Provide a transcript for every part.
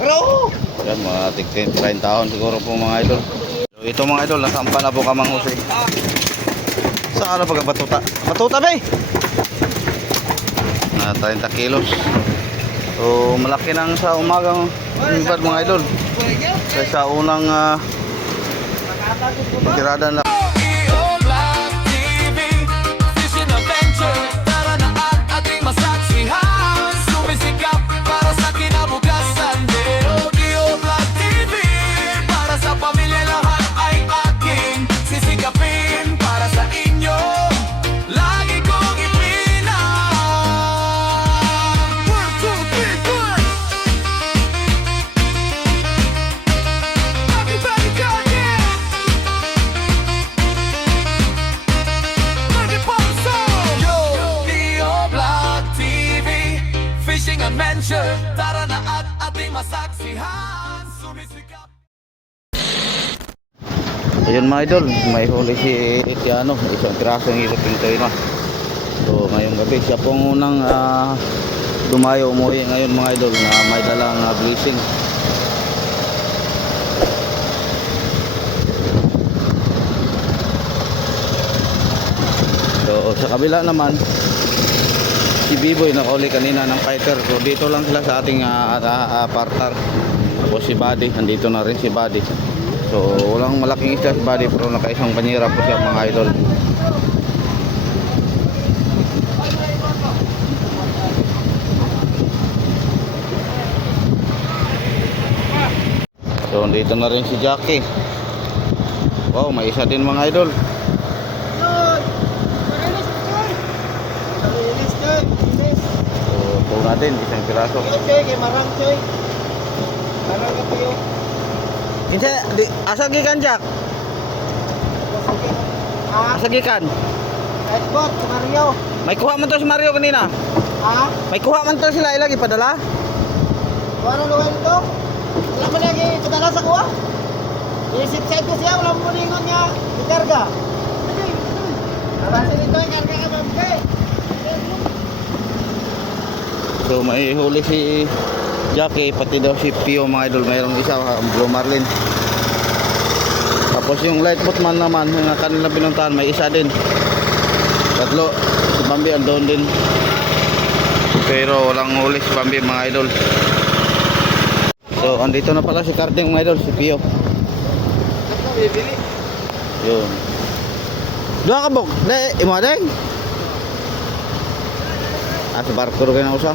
Hello! Yan, mga tig 30 taon siguro po mga idol. So, ito mga idol, nasampa na po kamang Jose. Saan na pagka batuta? Batuta ba eh? 30 kilos. So malaki nang sa umagang bad mga idol. Sa unang tirada na. Tara na at ating masaksihan, sumisikap. Ayun mga idol, may huli si Tiano, isang piraso ng ilog pinto na. So ngayong gabi siya pong unang dumayo umuwi ngayon mga idol na may dalang blessing. So sa kabila naman si Biboy nakahuli kanina ng fighter. So dito lang sila sa ating partner. Tapos si Buddy, nandito na rin si Buddy. So walang malaking isda si Buddy pero nakaisang banyera po siya mga idol. So dito na rin si Jackie. Wow, may isa din mga idol. So natin isang piraso. Kinsa asa gikan Jack? Asa gikan? Export si Mario. May kuha man to si Mario kanina. Ha? May kuha man to sila ilagi padala. Wala lugar ito. Wala pa lagi kadala sa kuha. Isip-sip ko siya, wala mo lingon niya. Ikarga. Abasa dito, ikarga ka mampe. So may huli si Jackie, pati daw si Pio mga idol. Mayroong isa, Blue Marlin. Tapos yung light boat man naman, yung kanilang pinuntahan, may isa din. Tatlo, si Bambi andon din. Pero walang huli si Bambi mga idol. So andito na pala si Carding mga idol, si Pio. Yun. Dua ka bok, imo adeng. Sa barko rin na usa.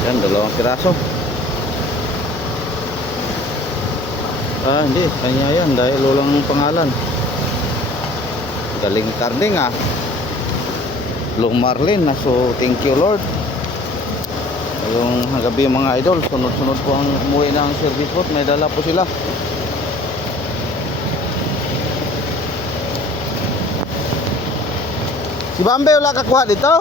Yan, dalawang piraso. Hindi, kanya yan dahil walang pangalan. Galing Carding Blue Marlin na, so thank you Lord. Yung gabi mga idol, sunod-sunod po ang umuwi ng service boat, may dala po sila. Si Bambe wala kakuha dito?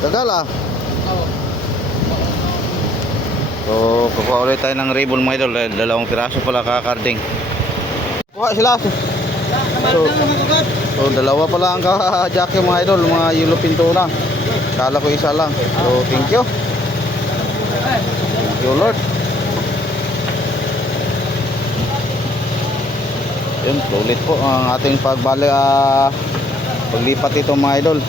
Tagal So kukuha ulit tayo ng ribbon mga idol. Dalawang piraso pala kakarding. Kuha sila. So dalawa pala ang ka-jacket mga idol. Mga yellow pinto na. Kala ko isa lang. So thank you. Thank you Lord. Yun, ulit po ang ating paglipat ito mga idol.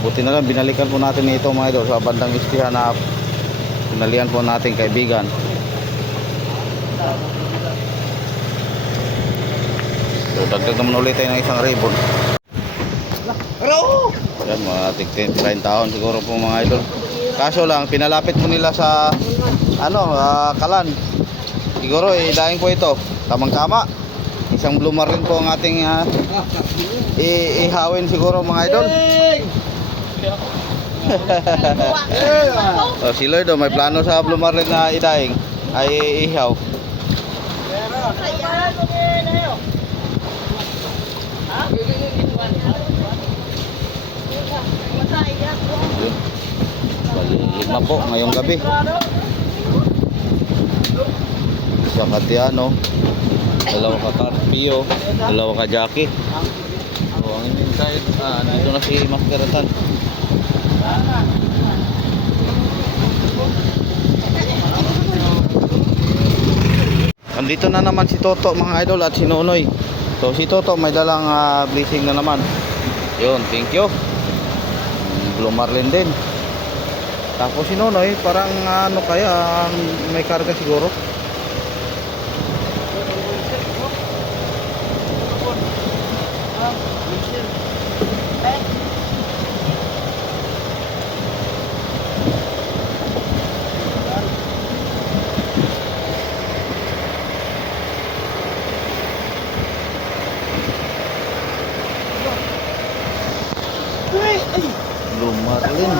Buti na lang binalikan po natin ito mga idol sa bandang istihan na pinalian po natin kaibigan. So dagdag naman ulit tayo ng isang ribbon. Hello! Yan, mga tig 30 taon siguro po mga idol. Kaso lang pinalapit po nila sa Kalan. Siguro daing po ito, tamang tama. isang Blue Marlin po ang ating ihawin siguro mga idol. Oh, si Lloyd may plano sa Blue Marlin na idaing ay ihaw. Yun. Lima po ngayong gabi. Isa ka Tiano, dalawa ka Carpio, dalawa ka Jackie. So ang inside, nandito na si Maskeratan. Andito na naman si Toto mga idol at si Nonoy. So si Toto may dalang blessing na naman. Yun, thank you. Blue Marlin din. Tapos si Nonoy parang ano kaya may karga siguro. Blue Marlin.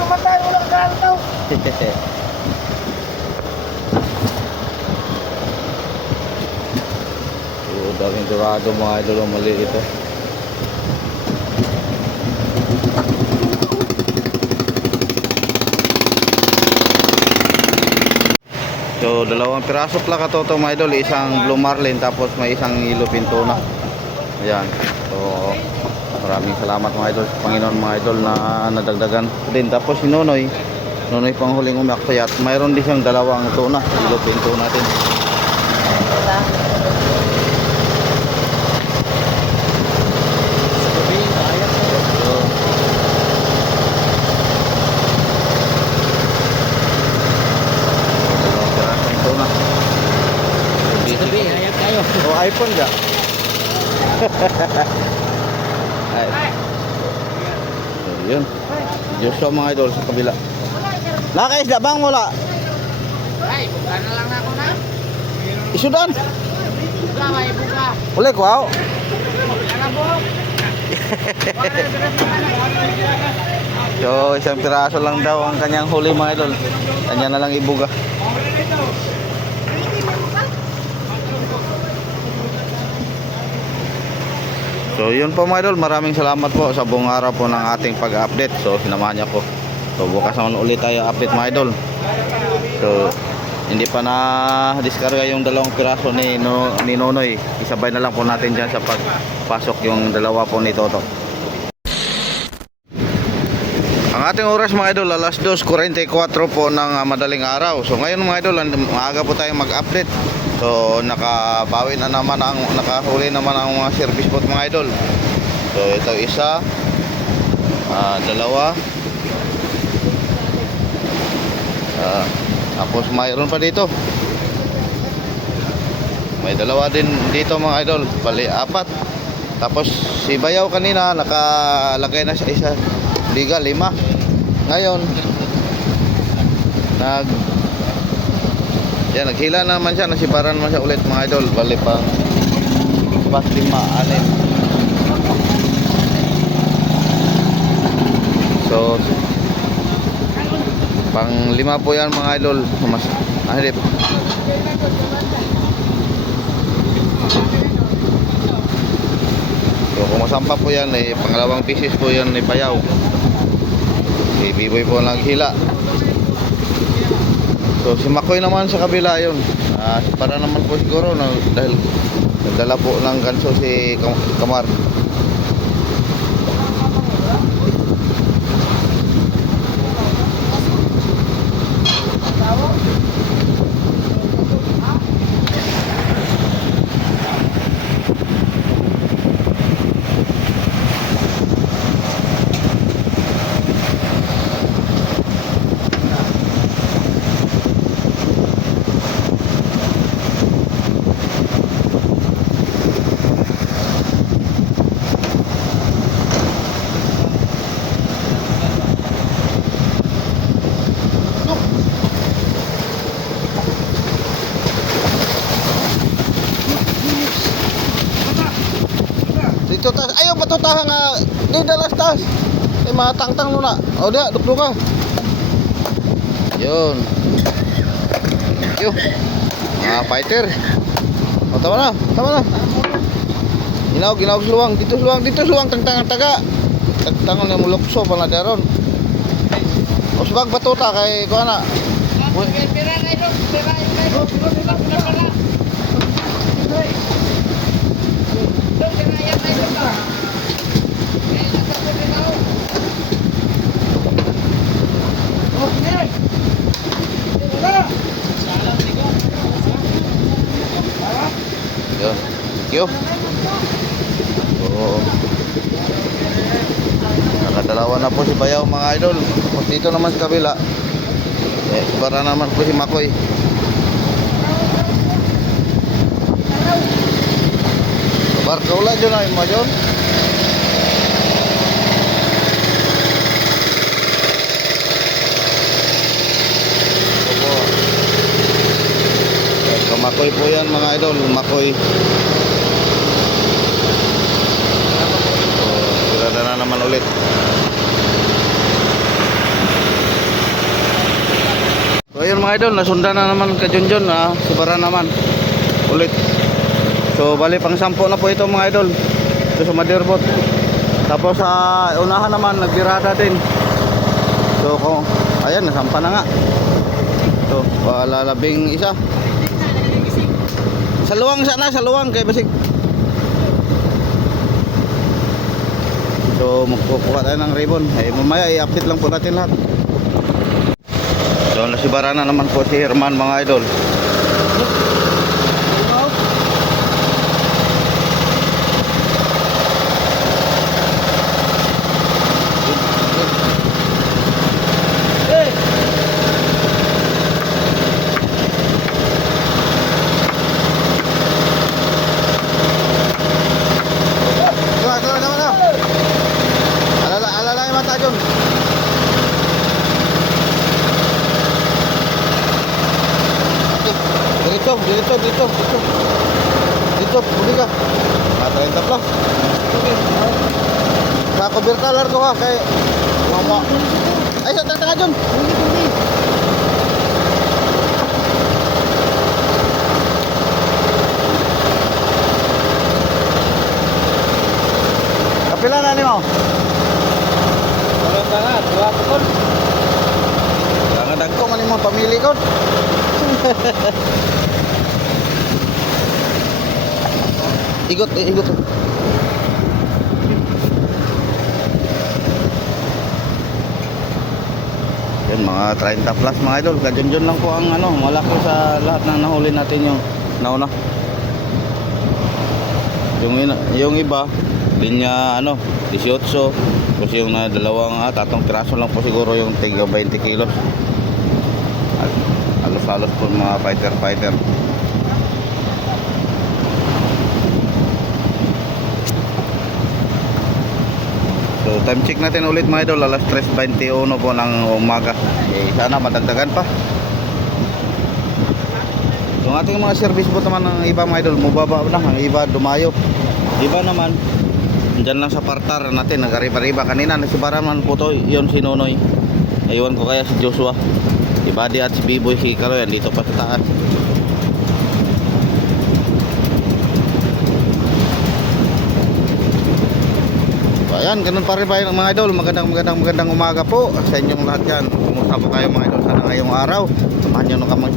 So, daming dorado mga idol ang mali ito. So, dalawang piraso plaka toto mga idol, isang Blue Marlin tapos may isang Yellow Pintona. Ayan. So, maraming salamat mga idol sa Panginoon mga idol na nadagdagan din. Tapos si Nonoy pang huling umakyat, mayroon din siyang dalawang tuna, Yellow Pintona natin. Oh, iPhone ka? Ay. So, yun. Diyos ko mga idol sa kabila. Nakaisda bang wala? Ay, buka na lang ako na. Isudan? Buka, may buka. Uli ko ako. So, isang piraso lang daw ang kanyang huli mga idol. Kanya na lang ibuga. So yun po mga idol, maraming salamat po sa buong araw po ng ating pag-update. So sinamahan niyo po. So bukas naman ulit tayo update mga idol. So hindi pa na diskarga yung dalawang piraso ni Nonoy. Isabay na lang po natin dyan sa pagpasok yung dalawa po ni Toto. Ang ating oras mga idol, alas 2:44 po ng madaling araw. So ngayon mga idol, maaga po tayong mag-update. So nakabawi na naman nakahuli naman ang mga service boat mga idol. So ito isa, dalawa, tapos mayroon pa dito. May dalawa din dito mga idol, bali apat. Tapos si Bayaw kanina nakalagay na sa isa, liga 5. Ngayon naghila naman siya, nasiparan naman siya ulit mga idol, bali pang 5, 6. So pang 5 po yan mga idol. Mas ahirip. So kung masampa po yan, pangalawang pieces po yan ni Bayaw. Si Biboy po naghila. So si Makoy naman sa kabila yun. Para naman po siguro dahil nagdala po ng ganso si Kamar. batutahan nga di dalas tas. Matangtang muna. O dia, duplo ka. Yun. Thank you. Mga fighter. O tama na, tama na. Ginawag luwang, dito luwang tangtangan taga. Tangtangan na mulokso pala daron. O subag batuta kay kuha na. Yun. Thank you. So, nakadalawa na po si Bayaw mga idol. Tapos dito naman sa kabila. Para naman po si Makoy. Barka ulit dyan na yung dyan. So, Makoy po yan mga idol. Makoy. Sirada na naman ulit. So ayun mga idol, nasundan na naman ka Junjun, subara naman ulit. So bali pang 10 na po ito mga idol. Ito sa Motherboard. Tapos sa unahan naman nagbirada din. So kung ayan, nasampa na nga. So palalabing isa. Sa luwang kay basig. So magkukuha tayo ng ribbon. Mamaya i-update lang po natin lahat. So nasibara na naman po si Herman mga idol. Alala yung mata dyan. Dito. Dito, huli ka. 30 plus. Sa cover color ko ha, kay mama. Ay, sa tanga dyan. Kapila na ni mo? Tangan, dua pukul. Tangan dagko man mo pamili ko. Ikot. Yan mga 30 plus mga idol. Ganyan lang po ang malaki sa lahat ng nahuli natin yung nauna. Yung iba linya 18. Kasi yung dalawang tatong piraso lang po siguro yung tiga 20 kilos. Halos po mga fighter. So time check natin ulit mga idol, alas 3:21 po ng umaga. Sana madagdagan pa. Yung ating mga service boat naman ng iba mga idol, mubaba na, ang iba dumayo. Iba naman dyan lang sa partar natin, nagariba-riba kanina. Nasibaran man po to, yun si Nonoy. Aywan ko kaya si Joshua, si Buddy at si Biboy, si Kaloy, dito pa sa taas. Ayan, ganun pa rin ba yung mga idol. Magandang umaga po sa inyong lahat yan. Kumusta po kayo mga idol? Sana ngayong araw samahan nyo nung kamay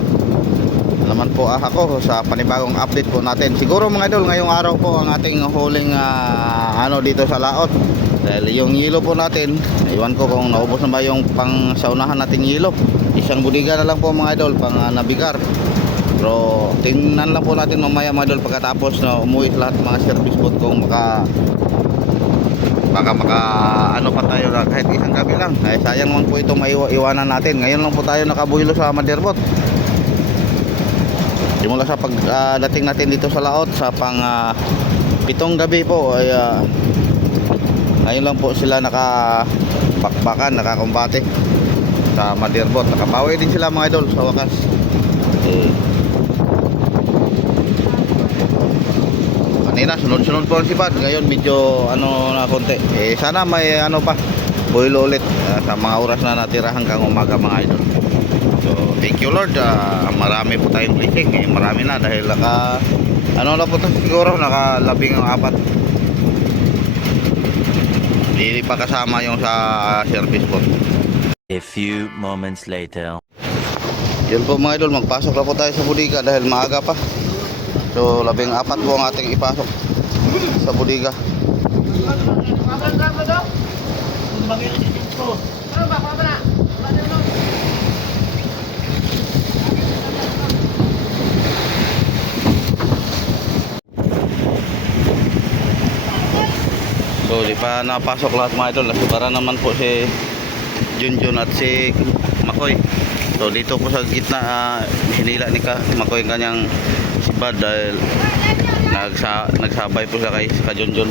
naman po ako sa panibagong update po natin. Siguro mga idol, ngayong araw po ang ating huling dito sa laot. Dahil yung yelo po natin, iwan ko kung naubos na ba yung pang saunahan nating yelo. Isang budiga na lang po mga idol, pang nabigar. Pero tingnan lang po natin mamaya mga idol pagkatapos na umuwi sa lahat mga service boat kung baka pa tayo na kahit isang gabi lang. Ay sayang man po ito maiwanan natin. Ngayon lang po tayo nakabuhilo sa Motherboard. Simula sa pagdating natin dito sa laot sa pang 7 gabi po ay ngayon lang po sila nakabakbakan, nakakumbate sa Motherboard. Nakabawi din sila mga idol sa wakas. kanina sunod-sunod po ang sipad. Ngayon medyo ano na konti. Sana may ano pa, boilo ulit sa mga oras na natira hanggang umaga mga idol. So thank you Lord. Marami po tayong blessing. Marami na dahil ano na po to, siguro naka 14. Hindi pa kasama yung sa service po. A few moments later. Yun po mga idol, magpasok na po tayo sa bodega dahil maaga pa. So 14 po ang ating ipasok sa bodega. So di pa napasok lahat mga idol. Nasibara naman po si Junjun at si Makoy. So dito po sa gitna hinila ni Makoy ang kanyang sibad dahil nagsabay po siya kay Junjun.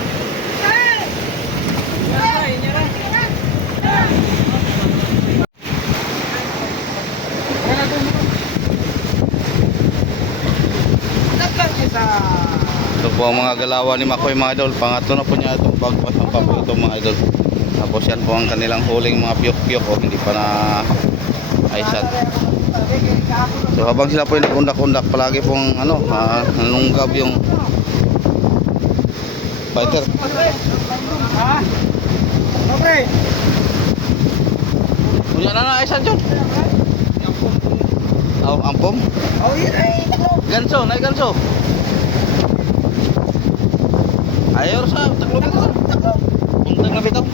Ito po ang mga galawan ni Makoy mga idol. Pangatlo na po niya itong pagpasang pa po ito mga idol. Tapos yan po ang kanilang huling mga piyok-piyok o hindi pa na aisat. So habang sila po yung nag-undak-undak palagi pong ano, nanunggab yung fighter. Punya na aisat dyan. Ampom? Ganso, naik ganso. Ayo sa taklo bitaw. Untang na bitaw.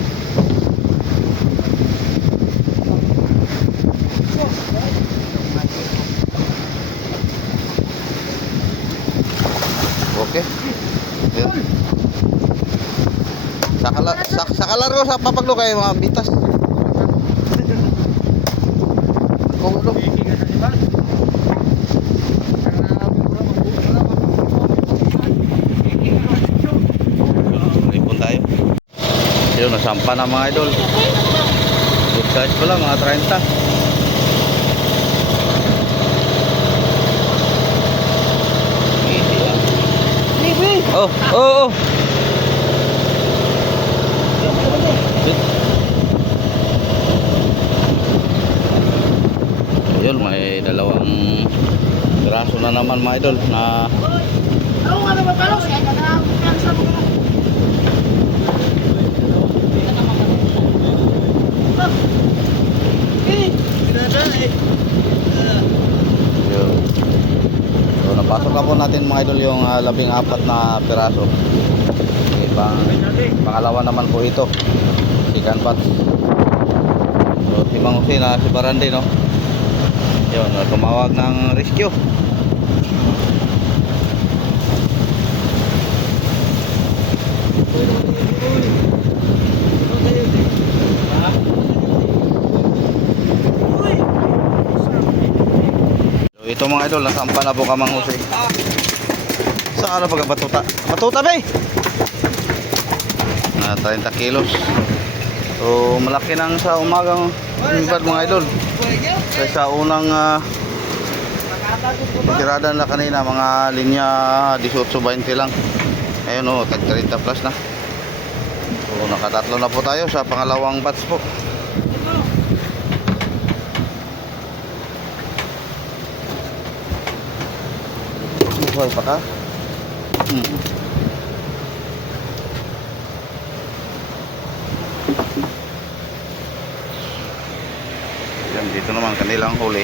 Okay. Yan. Sakalaro sa papaglo kay mga bitas. Komodo. Ipon tayo. Yun, nasampa na mga idol. Good size pa lang, mga 30. Oh, oh, oh. Ayun, may dalawang piraso na naman mga idol na yun. So napasok na po natin mga idol yung 14 na piraso. Pangalawa naman po ito, chicken pots. So si Mang Jose na si Barande, no? Yun, tumawag ng rescue. So ito mga idol, nasampa na po ka Mang Jose. Saan na pagkabatuta? Batuta ba eh? 30 kilos. So malaki nang sa umagang ibad mga idol. Kaysa unang tirada na kanina mga linya 18-20 lang. Ayun o, tag 30 plus na. So nakatatlo na po tayo sa pangalawang batch po. Buhay pa ka? Yan, dito naman kanilang huli,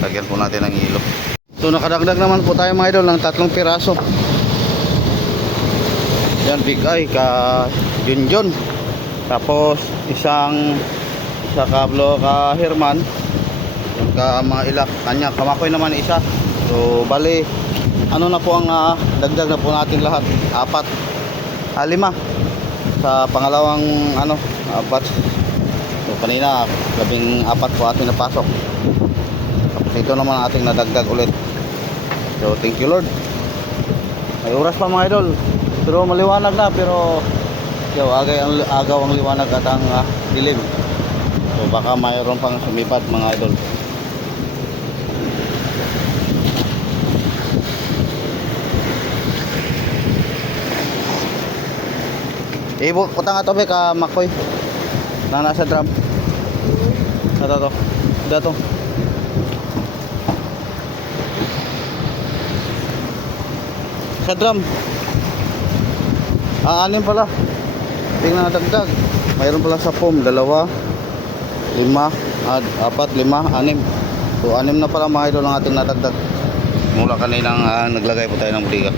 lagyan po natin ng ilo. So nakadagdag naman po tayo mga idol ng 3 piraso. Yan, big eye ka Junjun. Tapos isa kablo ka Herman. Yung ka mga ilak kanya, Kamakoy naman isa. So bali ano na po ang dagdag na po natin lahat, 5 sa pangalawang batch. So kanina 14 po ating napasok. Tapos ito naman ating nadagdag ulit. So thank you Lord. May oras pa mga idol, pero maliwanag na, pero agaw ang liwanag at ang dilim. So baka mayroon pang sumipad mga idol. Ibo, utang ato be ka Makoy. Na nasa drum. Ito to. Ito. Sa drum. Anim pala. Tingnan na dagdag. Mayroon pala sa foam, 2, 5, 4, 5, 6. So 6 na pala mga idol ang ating nadagdag. Mula kaninang naglagay po tayo ng budiga.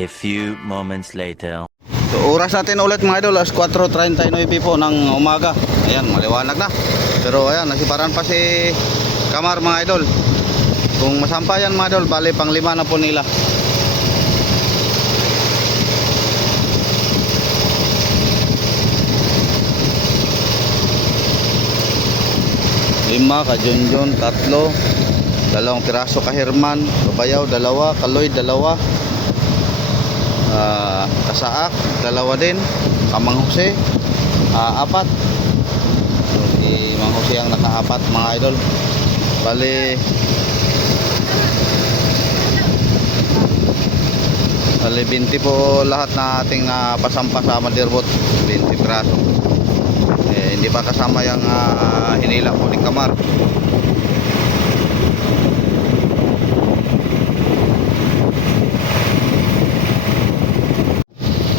A few moments later. So oras natin ulit mga idol, alas 4:39 po ng umaga. Ayan, maliwanag na. Pero ayan, nasiparan pa si Kamar mga idol. Kung masampayan mga idol, bali pang 5 na po nila. Lima ka Junjun, 3, 2 piraso ka Herman, Kabayaw 2, Kaloy 2, Kasaak 2 din, Kamang Jose 4. So si Mang Jose ang naka-4 mga idol. Bali 20 po lahat na ating pasampa sa Madirbot, 20 piraso. Hindi pa kasama yung hinila po ni Kamar.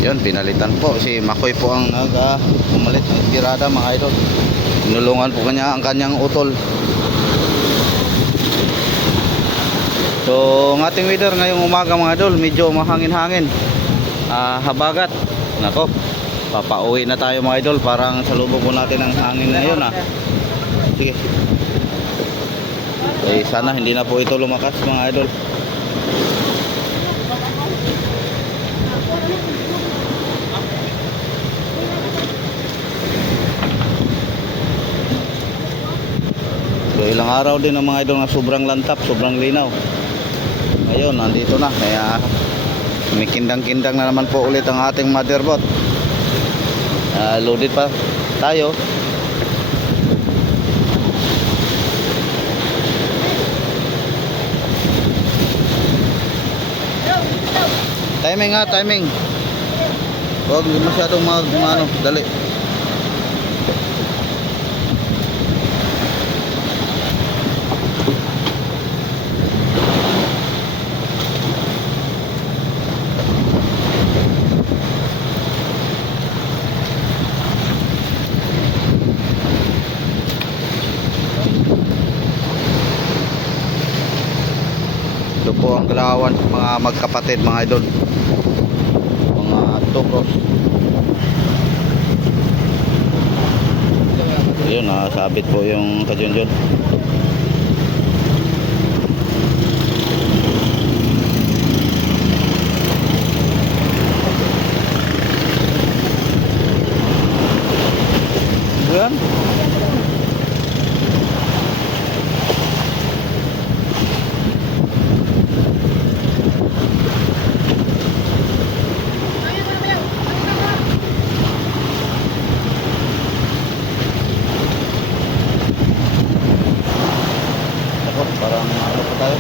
Yun, pinalitan po si Makoy po ang umalit ng inspirada mga idol. Inulungan po kanya ang kanyang utol. So ang ating weather ngayong umaga mga idol, medyo mahangin-hangin, habagat. Nako, papauwi na tayo mga idol. Parang salubong po natin ang hangin ngayon Sige. Sana hindi na po ito lumakas mga idol. So ilang araw din ang mga idol na sobrang lantap, sobrang linaw. Ngayon, nandito na. Kaya may kindang-kindang na naman po ulit ang ating motherboard. Loaded pa tayo. Timing timing. Huwag masyadong dali. Ito po ang galawan sa mga magkapatid mga idol, mga tukos. Ayun, sabit po yung kajunjun. Ayan. Parang ano pa tayo?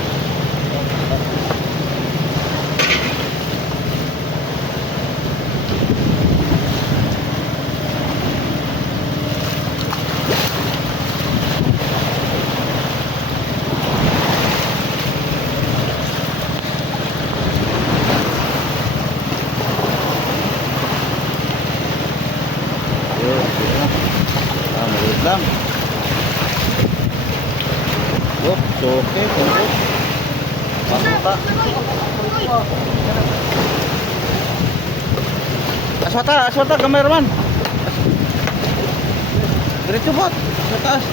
Maliit lang. Oops, okay, tungkol. Masuta. Aswata, cameraman. Diretso bot, sa taas.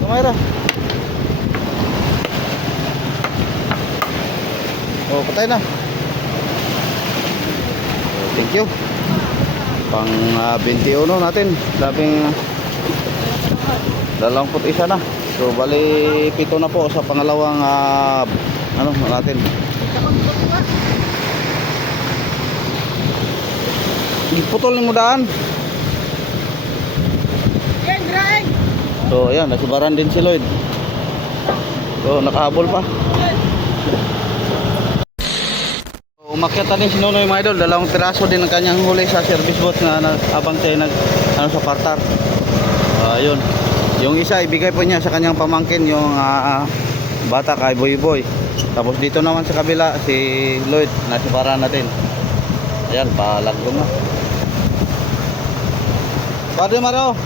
Kamera. Oh, patay na. Thank you. Pang 21 natin. Labing 21 na. So bali 7 na po sa pangalawang ano natin. Iputol mo daan. So ayan, nasibaran din si Lloyd. So nakahabol pa. makyata din si Nonoy mga idol. Dalawang piraso din ang kanyang huli sa service boat na habang siya nag ano sa partar. Ayun. Yung isa ibigay po niya sa kanyang pamangkin yung bata kay Boy Boy. Tapos dito naman sa kabila si Lloyd nasiparan natin. Ayan, palagong na. Padre Maro.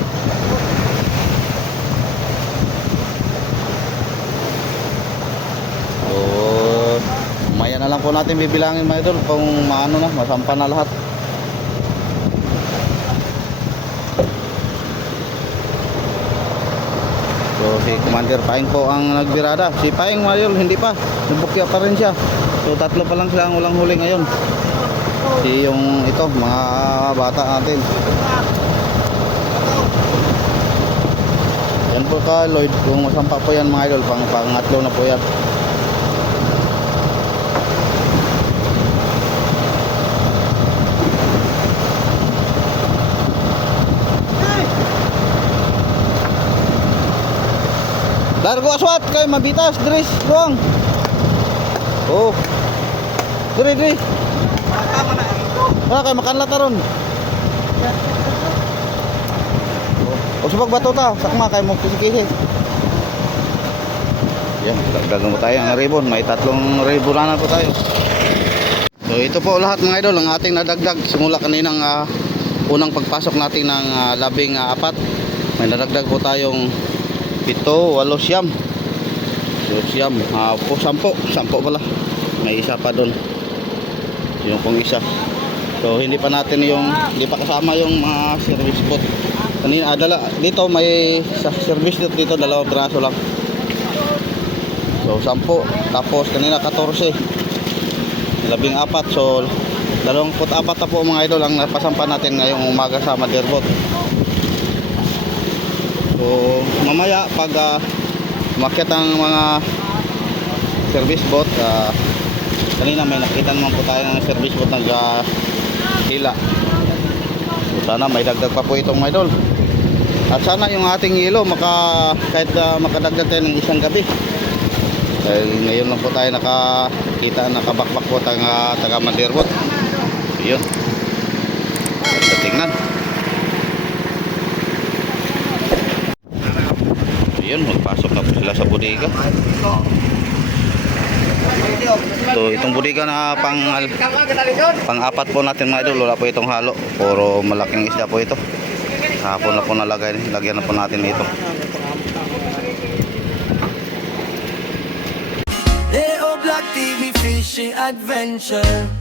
Maya na lang po natin bibilangin mga idol kung maano na, masampa na lahat. So si Commander Paing po ang nagbirada. Si Paing mga idol hindi pa, nabukya pa rin siya. So tatlo pa lang sila ang ulang huli ngayon. Si yung ito, mga bata natin. Yan po ka Lloyd, kung masampa po yan mga idol, pangatlo na po yan. Largo aswat kay mabitas dres buang. Oh. Dre. Tama na ito. Wala kay makanlat ron. O subag bato ta, sakma kay mo kisikisi. Yan, dagdagan mo tayo ang ribbon, may 3 ribbon na po tayo. So ito po lahat mga idol ang ating nadagdag simula kaninang unang pagpasok natin ng 14. May nadagdag po tayong 7, 8, siyam. So siyam, po 10 pala. May isa pa doon. Yung pong isa. So hindi pa kasama yung mga service boat. Kanina dito may sa service boat dito 2 braso lang. So 10, tapos kanina 14. 14. So 24 na po mga idol ang napasampa natin ngayong umaga sa motherboat. So mamaya pag umakyat ang mga service boat, kanina may nakita naman po tayo ng service boat hila. So sana may dagdag pa po itong mga idol. At sana yung ating hilo kahit makadagdag tayo ng isang gabi. Dahil ngayon lang po tayo nakabakbak po taga motherboat. Yun. At tingnan. Yun, magpasok na po sila sa bodega. So itong bodega na pang-apat po natin mga idol, wala po itong halo, puro malaking isda po ito. Hapon na po lagyan na po natin ito. Leo Black TV Fishing Adventure.